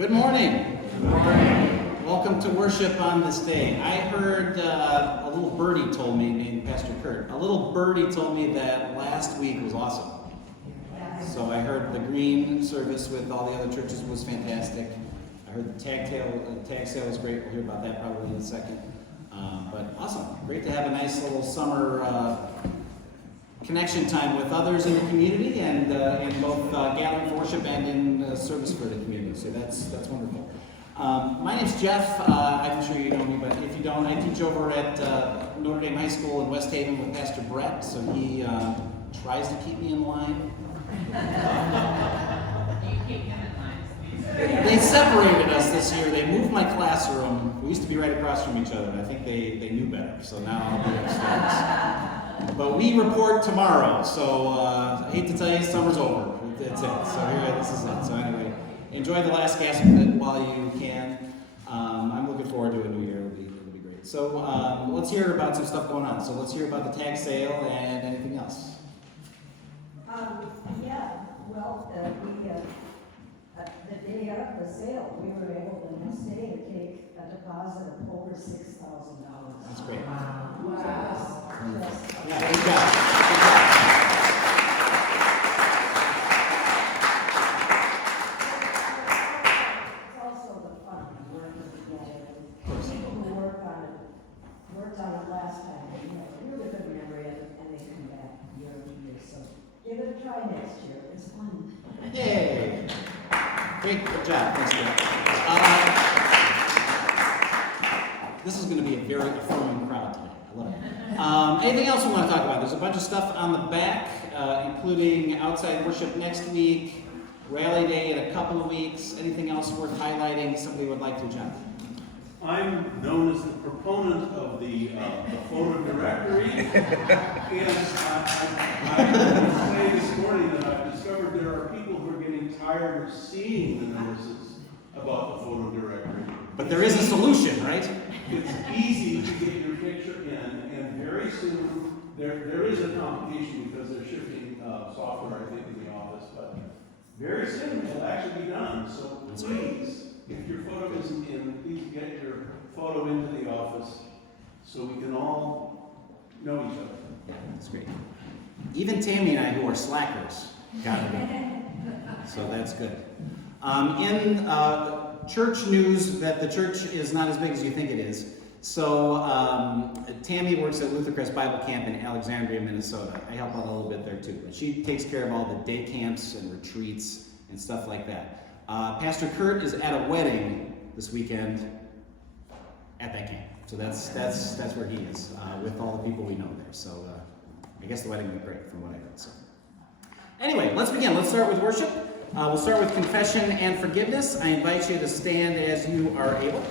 Good morning. Good morning. Welcome to worship on this day. I heard a little birdie told me, named Pastor Kurt, a little birdie told me that last week was awesome. So I heard the green service with all the other churches was fantastic. I heard the tag sale was great. We'll hear about that probably in a second. But awesome. Great to have a nice little summer connection time with others in the community and both gathering for worship and in service for the community. So that's wonderful. My name's Jeff. I'm sure you know me, but if you don't, I teach over at Notre Dame High School in West Haven with Pastor Brett. So he tries to keep me in line. They separated us this year. They moved my classroom. We used to be right across from each other, and I think they knew better. So now I'll be upstairs. But we report tomorrow, so I hate to tell you, summer's over. That's it. So here, this is it. So anyway, enjoy the last gasp of it while you can. I'm looking forward to a new year. It'll be great. So let's hear about some stuff going on. So let's hear about the tag sale and anything else. The day of the sale, we were able the next day to take a deposit of over $6,000. That's great. Wow. Yeah, good job. Good job. It's also the fun of working together. People who worked on it last time, they have a really good memory of it, and they come back year after year. So give it a try next year. It's fun. Yay! Great, good job. Thanks, Dad. This is going to be a very affirming crowd today. I love it. Anything else we want to talk about? There's a bunch of stuff on the back, including outside worship next week, rally day in a couple of weeks. Anything else worth highlighting somebody would like to, John? I'm known as the proponent of the photo directory, and I say this morning that I've discovered there are people who are getting tired of seeing the notices about the photo directory. But there is a solution, right? It's easy to get your picture in, and very soon there is a complication because they're shifting software, I think, in the office, but very soon it'll actually be done. So please, if your photo isn't in, please get your photo into the office so we can all know each other. Yeah, that's great. Even Tammy and I, who are slackers, got it in. So that's good. In church news, that the church is not as big as you think it is. So Tammy works at Lutheran Bible Camp in Alexandria, Minnesota. I help out a little bit there too. But she takes care of all the day camps and retreats and stuff like that. Pastor Kurt is at a wedding this weekend at that camp. So that's where he is with all the people we know there. So I guess the wedding went great from what I heard. So anyway, let's begin. Let's start with worship. We'll start with confession and forgiveness. I invite you to stand as you are able.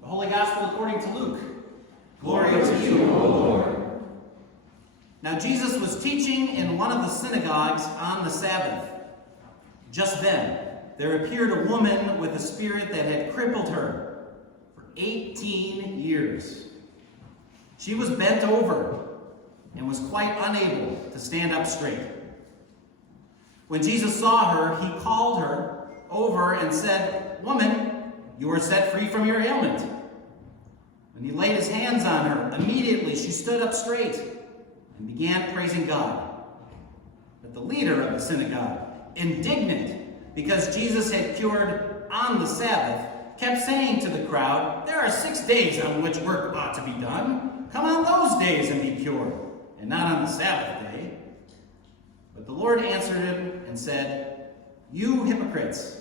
The Holy Gospel according to Luke. Glory to you, O Lord. Now Jesus was teaching in one of the synagogues on the Sabbath. Just then, there appeared a woman with a spirit that had crippled her for 18 years. She was bent over and was quite unable to stand up straight. When Jesus saw her, he called her over and said, "Woman, you are set free from your ailment." When he laid his hands on her, immediately she stood up straight and began praising God. But the leader of the synagogue, indignant because Jesus had cured on the Sabbath, kept saying to the crowd, "There are 6 days on which work ought to be done. Come on those days and be cured, and not on the Sabbath day." But the Lord answered him and said, "You hypocrites,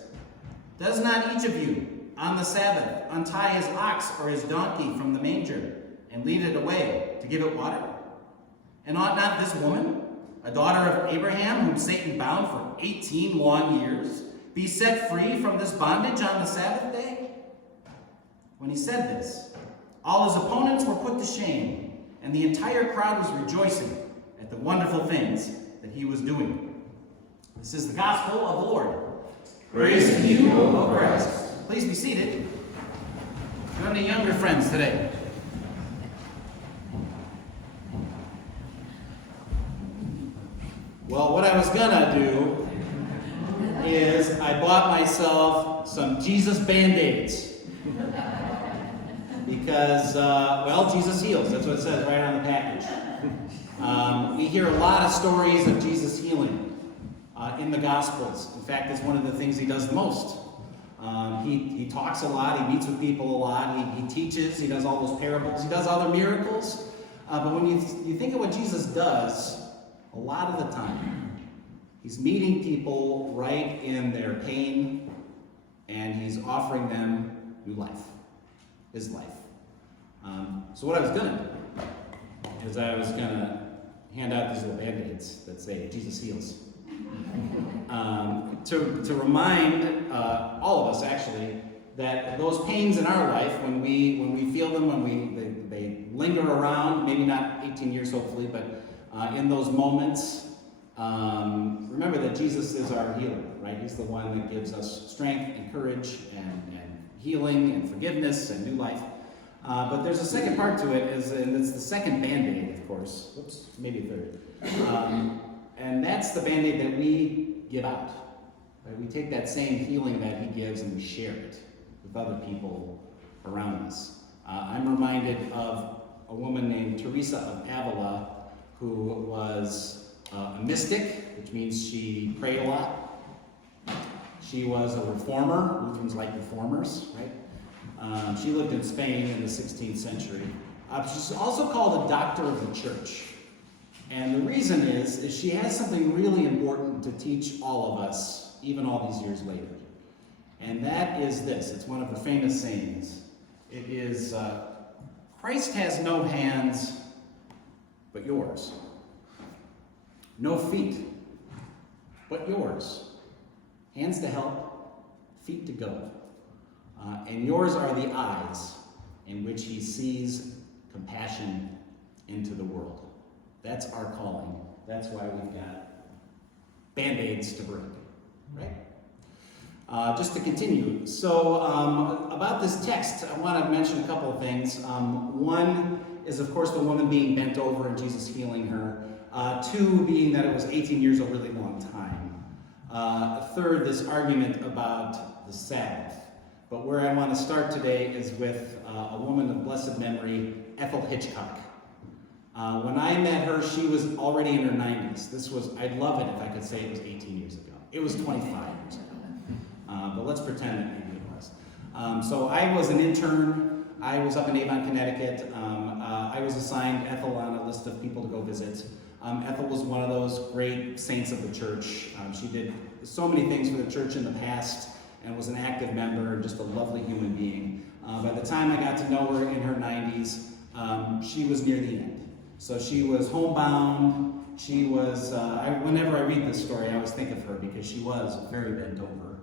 does not each of you on the Sabbath untie his ox or his donkey from the manger and lead it away to give it water? And ought not this woman, a daughter of Abraham, whom Satan bound for 18 long years, be set free from this bondage on the Sabbath day?" When he said this, all his opponents were put to shame, and the entire crowd was rejoicing at the wonderful things that he was doing. This is the gospel of the Lord. Praise to you, O Christ. Please be seated. Do you have any younger friends today? Well, what I was gonna do myself some Jesus Band-Aids. Because, well, Jesus heals. That's what it says right on the package. We hear a lot of stories of Jesus healing in the Gospels. In fact, it's one of the things he does the most. He talks a lot. He meets with people a lot. He teaches. He does all those parables. He does other miracles. But when you think of what Jesus does, a lot of the time, he's meeting people right in their pain, and he's offering them new life, his life. So what I was going to do is I was going to hand out these little Band-Aids that say, Jesus heals. To remind all of us, actually, that those pains in our life, when we feel them, they linger around, maybe not 18 years, hopefully, but in those moments, remember that Jesus is our healer, right? He's the one that gives us strength and courage and healing and forgiveness and new life. But there's a second part to it, and it's the second Band-Aid, of course. Whoops, maybe a third. And that's the Band-Aid that we give out. Right? We take that same healing that he gives and we share it with other people around us. I'm reminded of a woman named Teresa of Avila, who was a mystic, which means she prayed a lot. She was a reformer. Lutherans like reformers, right? She lived in Spain in the 16th century. She's also called a doctor of the church. And the reason is she has something really important to teach all of us, even all these years later. And that is this. It's one of her famous sayings. It is, Christ has no hands but yours. No feet but yours. Hands to help, feet to go. And yours are the eyes in which he sees compassion into the world. That's our calling. That's why we've got Band-Aids to break, right? Just to continue. So about this text, I want to mention a couple of things. One is, of course, the woman being bent over and Jesus healing her. Two, being that it was 18 years, a really long time. Third, this argument about the Sabbath. But where I want to start today is with a woman of blessed memory, Ethel Hitchcock. When I met her, she was already in her 90s. I'd love it if I could say it was 18 years ago. It was 25 years ago. But let's pretend that maybe it was. So I was an intern. I was up in Avon, Connecticut. I was assigned Ethel on a list of people to go visit. Ethel was one of those great saints of the church. She did so many things for the church in the past and was an active member and just a lovely human being. By the time I got to know her in her 90s, she was near the end. So she was homebound. She was, whenever I read this story, I always think of her because she was very bent over.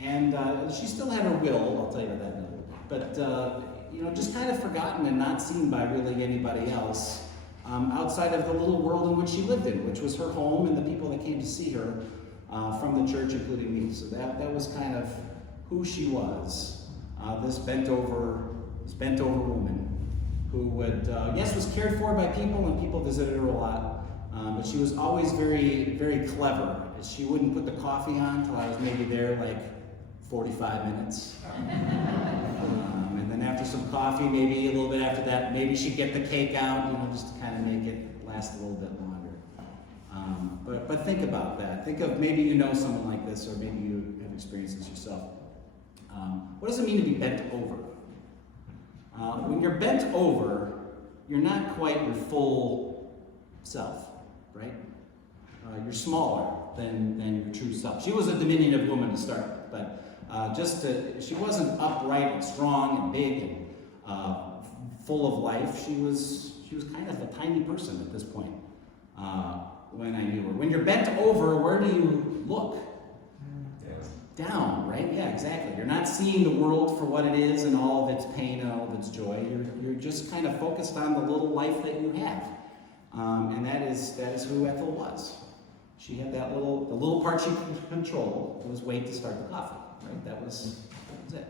And she still had her will, I'll tell you about that in a little bit. But, just kind of forgotten and not seen by really anybody else outside of the little world in which she lived in, which was her home and the people that came to see her from the church, including me. So that was kind of who she was, this bent over woman who would, was cared for by people, and people visited her a lot, but she was always very, very clever. She wouldn't put the coffee on until I was maybe there like 45 minutes. And then after some coffee, maybe a little bit after that, maybe she'd get the cake out, just to kind of make it last a little bit longer. But think about that. Think of maybe you know someone like this, or maybe you have experienced this yourself. What does it mean to be bent over? When you're bent over, you're not quite your full self, right? You're smaller than your true self. She was a diminutive woman to start, but she wasn't upright and strong and big and full of life. She was kind of a tiny person at this point when I knew her. When you're bent over, where do you look? Down, right? Yeah, exactly. You're not seeing the world for what it is and all of its pain and all of its joy. You're just kind of focused on the little life that you have. And that is who Ethel was. She had the little part she could control was wait to start the coffee, right? That was it.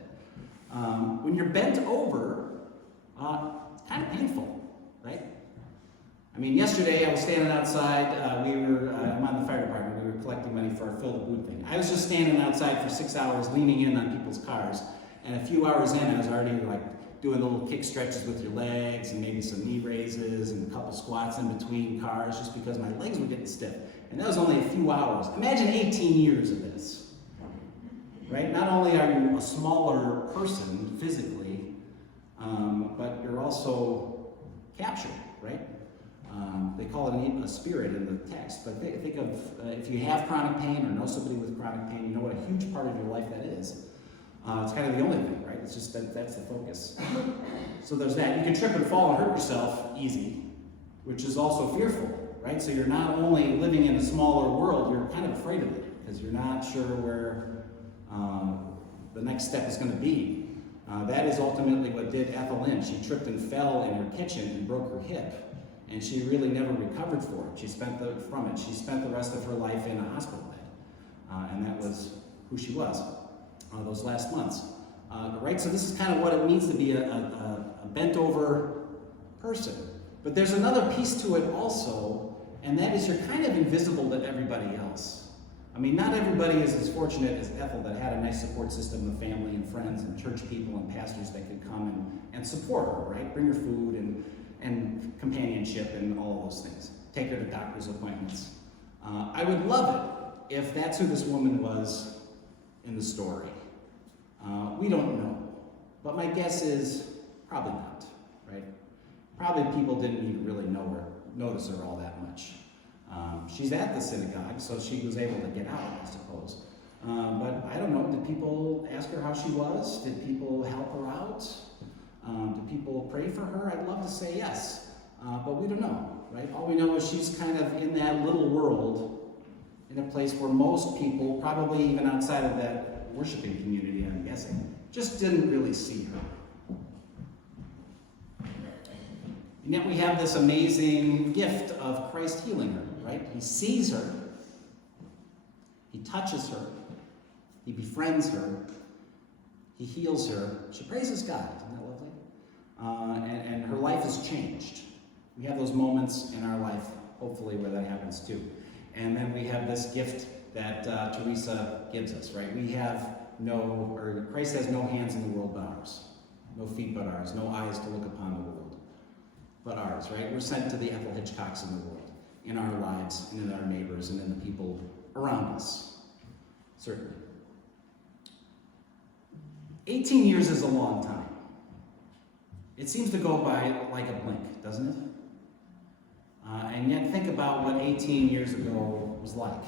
When you're bent over, it's kind of painful, right? I mean, yesterday I was standing outside. I'm on the fire department. we were collecting money for our Fill the Boot thing. I was just standing outside for 6 hours leaning in on people's cars, and a few hours in I was already like doing little kick stretches with your legs and maybe some knee raises and a couple squats in between cars just because my legs were getting stiff. And that was only a few hours. Imagine 18 years of this, right? Not only are you a smaller person physically, but you're also captured, right? They call it a spirit in the text, but think of if you have chronic pain or know somebody with chronic pain, you know what a huge part of your life that is. It's kind of the only thing, right? It's just that's the focus. So there's that. You can trip and fall and hurt yourself easy, which is also fearful, right? So you're not only living in a smaller world, you're kind of afraid of it because you're not sure where the next step is going to be. That is ultimately what did Ethel Lynn. She tripped and fell in her kitchen and broke her hip. And she really never recovered from it. She spent the rest of her life in a hospital bed. And that was who she was those last months. Right? So this is kind of what it means to be a bent over person. But there's another piece to it also, and that is you're kind of invisible to everybody else. I mean, not everybody is as fortunate as Ethel that had a nice support system of family and friends and church people and pastors that could come and support her, right? Bring her food and companionship and all of those things. Take her to doctor's appointments. I would love it if that's who this woman was in the story. We don't know, but my guess is probably not, right? Probably people didn't even really notice her all that much. She's at the synagogue, so she was able to get out, I suppose. But I don't know, did people ask her how she was? Did people help her out? Do people pray for her? I'd love to say yes, but we don't know, right? All we know is she's kind of in that little world, in a place where most people, probably even outside of that worshiping community, I'm guessing, just didn't really see her. And yet we have this amazing gift of Christ healing her, right? He sees her, he touches her, he befriends her, he heals her, she praises God. Isn't that lovely? And her life is changed. We have those moments in our life, hopefully, where that happens too. And then we have this gift that Teresa gives us, right? Christ has no hands in the world but ours, no feet but ours, no eyes to look upon the world but ours, right? We're sent to the Ethel Hitchcocks in the world, in our lives, and in our neighbors, and in the people around us, certainly. 18 years is a long time. It seems to go by like a blink, doesn't it? And yet think about what 18 years ago was like.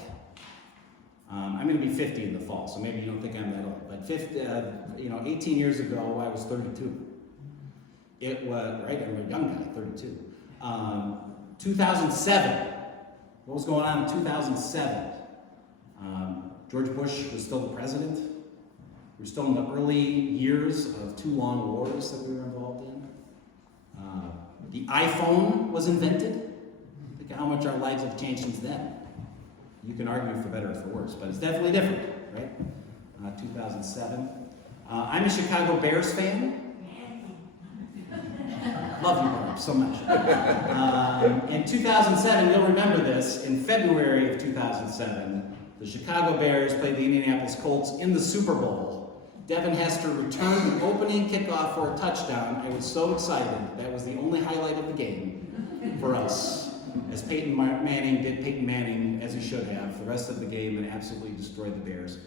I'm going to be 50 in the fall, so maybe you don't think I'm that old. But 18 years ago, I was 32. It was, right, I'm a young guy, 32. 2007, what was going on in 2007? George Bush was still the president. We were still in the early years of 2 long wars that we were involved in. The iPhone was invented. Think of how much our lives have changed since then. You can argue for better or for worse, but it's definitely different, right? 2007. I'm a Chicago Bears fan. Love you, Barb, so much. In 2007, you'll remember this, in February of 2007, the Chicago Bears played the Indianapolis Colts in the Super Bowl. Devin Hester returned the opening kickoff for a touchdown. I was so excited. That was the only highlight of the game for us. As Peyton Manning did Peyton Manning, as he should have, the rest of the game and absolutely destroyed the Bears.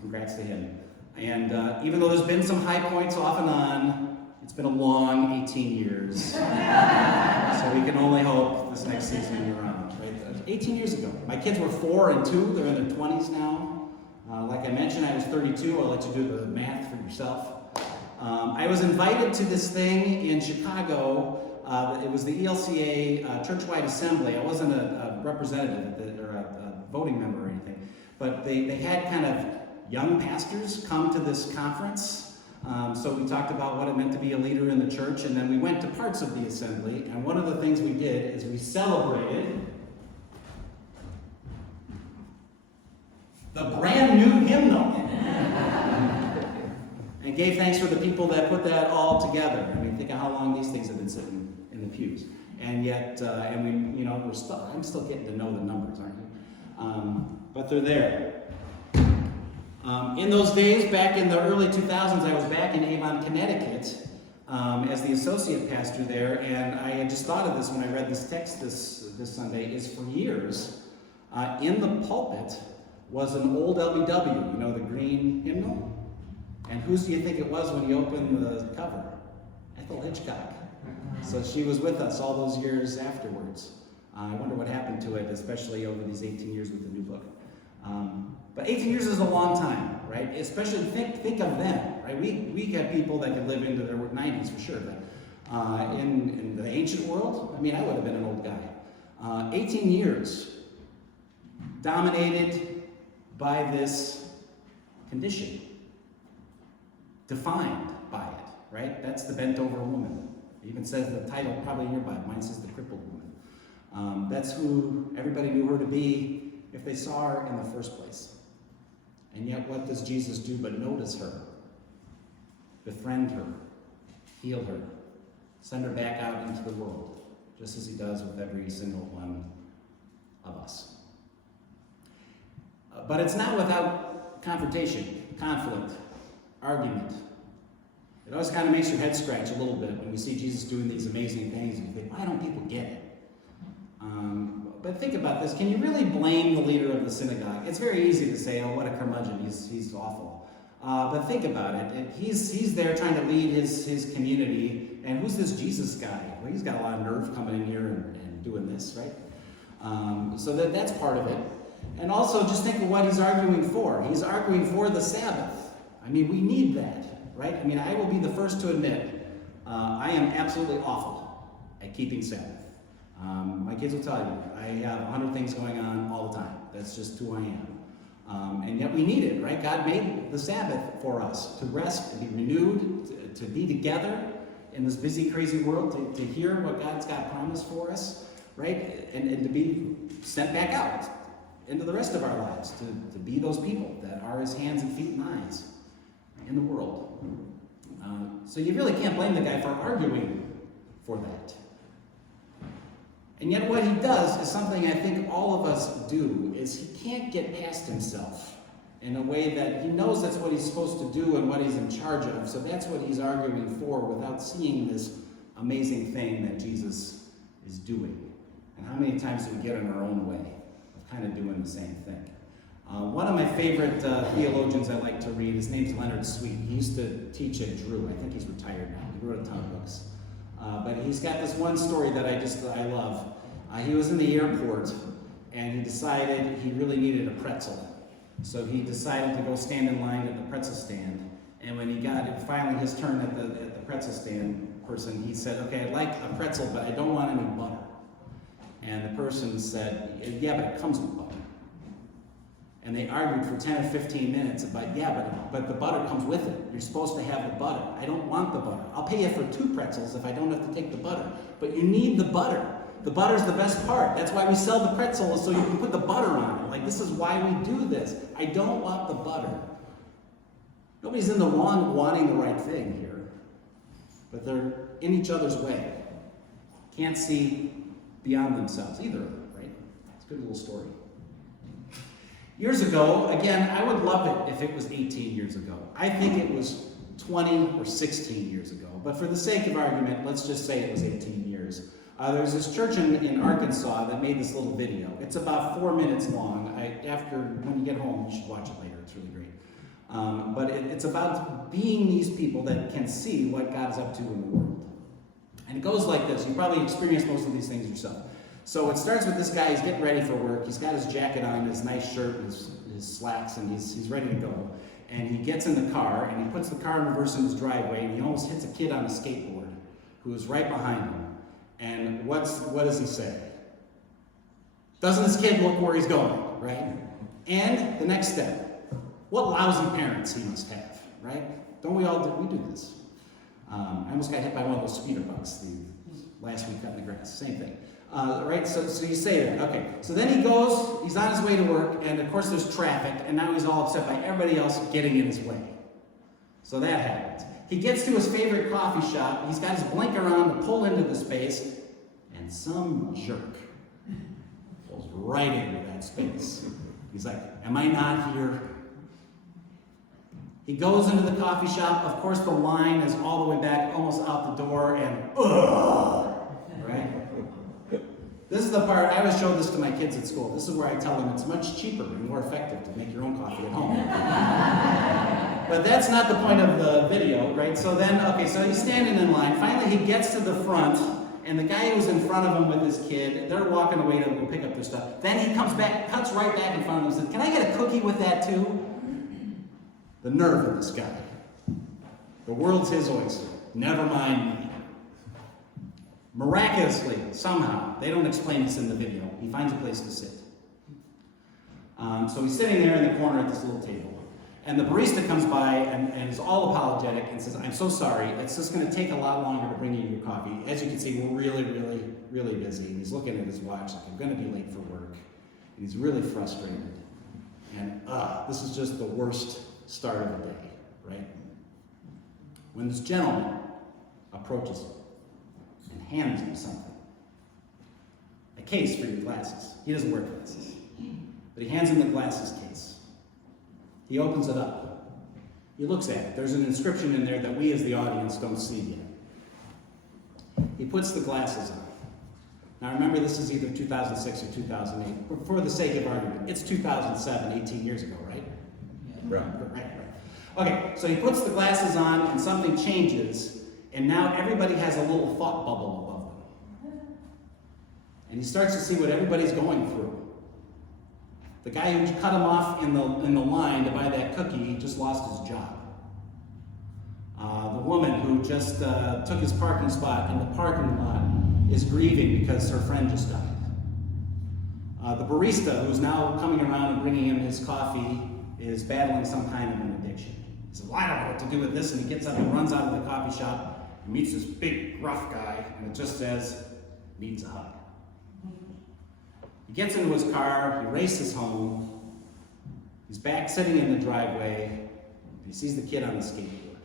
Congrats to him. And even though there's been some high points off and on, it's been a long 18 years. So we can only hope this next season we're on. Right? 18 years ago. My kids were 4 and 2. They're in their 20s now. Like I mentioned, I was 32. I'll let you do the math for yourself. I was invited to this thing in Chicago. It was the ELCA church-wide assembly. I wasn't a representative or a voting member or anything. But they had kind of young pastors come to this conference. So we talked about what it meant to be a leader in the church, and then we went to parts of the assembly, and one of the things we did is we celebrated the brand new hymnal. And gave thanks for the people that put that all together. I mean, think of how long these things have been sitting in the pews. And yet, I'm still getting to know the numbers, aren't you? But they're there. In those days, back in the early 2000s, I was back in Avon, Connecticut, as the associate pastor there, and I had just thought of this when I read this text this Sunday, is for years, in the pulpit was an old LBW, you know, the green hymnal? And whose do you think it was when you opened the cover? Ethel Hitchcock. So she was with us all those years afterwards. I wonder what happened to it, especially over these 18 years with the new book. But 18 years is a long time, right? Especially think of them, right? We got people that could live into their 90s for sure, but in the ancient world, I mean, I would have been an old guy. 18 years dominated by this condition, defined by it, right? That's the bent over woman. It even says the title probably in your Bible. Mine says the crippled woman. That's who everybody knew her to be if they saw her in the first place. And yet what does Jesus do but notice her, befriend her, heal her, send her back out into the world, just as he does with every single one of us. But it's not without confrontation, conflict, argument. It always kind of makes your head scratch a little bit when we see Jesus doing these amazing things and you think, why don't people get it? But think about this. Can you really blame the leader of the synagogue? It's very easy to say, oh, what a curmudgeon, he's awful. But think about it. He's there trying to lead his community, and who's this Jesus guy? Well, he's got a lot of nerve coming in here and doing this, right? So that's part of it. And also, just think of what he's arguing for. He's arguing for the Sabbath. I mean, we need that, right? I mean, I will be the first to admit, I am absolutely awful at keeping Sabbath. My kids will tell you, I have 100 things going on all the time. That's just who I am. And yet we need it, right? God made the Sabbath for us, to rest, to be renewed, to be together in this busy, crazy world, to hear what God's got promised for us, right? And to be sent back out into the rest of our lives, to be those people that are his hands and feet and eyes in the world. So you really can't blame the guy for arguing for that. And yet what he does is something I think all of us do, is he can't get past himself in a way that he knows that's what he's supposed to do and what he's in charge of. So that's what he's arguing for without seeing this amazing thing that Jesus is doing. And how many times do we get in our own way of kind of doing the same thing? One of my favorite theologians I like to read, his name's Leonard Sweet. He used to teach at Drew. I think he's retired now. He wrote a ton of books. But he's got this one story that I love. He was in the airport, and he decided he really needed a pretzel. So he decided to go stand in line at the pretzel stand. And when he got it, finally his turn at the pretzel stand person, he said, okay, I'd like a pretzel, but I don't want any butter. And the person said, yeah, but it comes with butter. And they argued for 10 or 15 minutes about, yeah, but the butter comes with it. You're supposed to have the butter. I don't want the butter. I'll pay you for 2 pretzels if I don't have to take the butter. But you need the butter. The butter's the best part. That's why we sell the pretzels, so you can put the butter on it. Like, this is why we do this. I don't want the butter. Nobody's in the wrong wanting the right thing here. But they're in each other's way. Can't see beyond themselves, either of them, right? It's a good little story. Years ago, again, I would love it if it was 18 years ago. I think it was 20 or 16 years ago. But for the sake of argument, let's just say it was 18 years. There's this church in Arkansas that made this little video. It's about 4 minutes long. When you get home, you should watch it later. It's really great. But it's about being these people that can see what God is up to in the world. And it goes like this. You probably experienced most of these things yourself. So it starts with this guy. He's getting ready for work. He's got his jacket on, his nice shirt, his slacks, and he's ready to go. And he gets in the car, and he puts the car in reverse in his driveway, and he almost hits a kid on a skateboard who is right behind him. And what does he say? Doesn't this kid look where he's going, right? And the next step, what lousy parents he must have, right? Don't we all do? We do this. I almost got hit by one of those speeder bugs last week cutting the grass. Same thing. Right? So you say that. Okay. So then he's on his way to work, and of course there's traffic, and now he's all upset by everybody else getting in his way. So that happens. He gets to his favorite coffee shop, he's got his blinker on to pull into the space, and some jerk pulls right into that space. He's like, am I not here? He goes into the coffee shop. Of course, the line is all the way back, almost out the door, and right? This is the part, I always show this to my kids at school. This is where I tell them it's much cheaper and more effective to make your own coffee at home. But that's not the point of the video, right? So then, okay, so he's standing in line. Finally, he gets to the front, and the guy who's in front of him with his kid, they're walking away to go pick up their stuff. Then he comes back, cuts right back in front of them and says, can I get a cookie with that too? The nerve of this guy. The world's his oyster. Never mind me. Miraculously, somehow, they don't explain this in the video, he finds a place to sit. So he's sitting there in the corner at this little table. And the barista comes by and is all apologetic and says, I'm so sorry, it's just going to take a lot longer to bring you your coffee. As you can see, we're really busy. And he's looking at his watch like, I'm going to be late for work. And he's really frustrated. And this is just the worst start of the day, right? When this gentleman approaches him and hands him something. A case for your glasses. He doesn't wear glasses. But he hands him the glasses case. He opens it up. He looks at it. There's an inscription in there that we as the audience don't see yet. He puts the glasses on. Now remember, this is either 2006 or 2008. But for the sake of argument, it's 2007, 18 years ago, right? Right. Okay, so he puts the glasses on and something changes, and now everybody has a little thought bubble above them. And he starts to see what everybody's going through. The guy who cut him off in the line to buy that cookie, he just lost his job. The woman who just took his parking spot in the parking lot is grieving because her friend just died. The barista who's now coming around and bringing him his coffee is battling some kind of an addiction. He says, well, I don't know what to do with this, and he gets up and runs out of the coffee shop and meets this big, rough guy, and it just says, needs a hug. He gets into his car, he races home, he's back sitting in the driveway, and he sees the kid on the skateboard.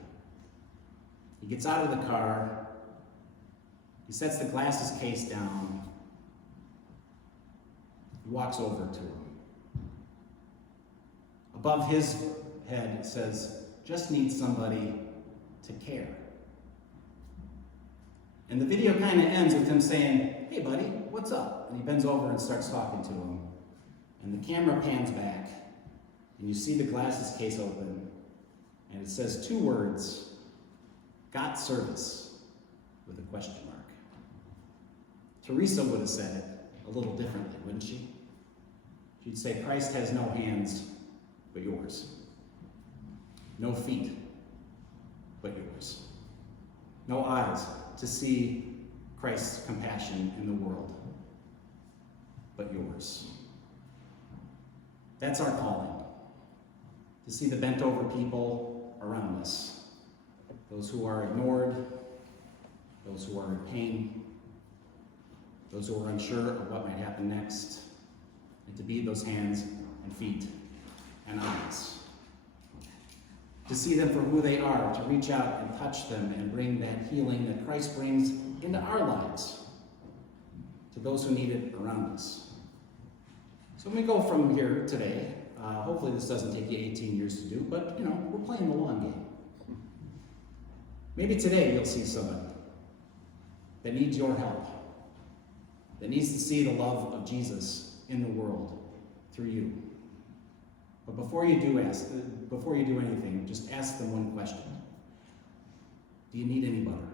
He gets out of the car, he sets the glasses case down, he walks over to him. Above his head it says, just need somebody to care. And the video kind of ends with him saying, hey buddy, what's up? And he bends over and starts talking to him. And the camera pans back, and you see the glasses case open, and it says two words, got service, with a question mark. Teresa would have said it a little differently, wouldn't she? She'd say, Christ has no hands but yours. No feet but yours. No eyes to see Christ's compassion in the world but yours. That's our calling. To see the bent over people around us. Those who are ignored, those who are in pain, those who are unsure of what might happen next, and to be those hands and feet and eyes. To see them for who they are, to reach out and touch them and bring that healing that Christ brings into our lives, to those who need it around us. So when we go from here today, hopefully this doesn't take you 18 years to do, but we're playing the long game. Maybe today you'll see somebody that needs your help, that needs to see the love of Jesus in the world through you. But before you do anything, just ask them one question. Do you need any butter?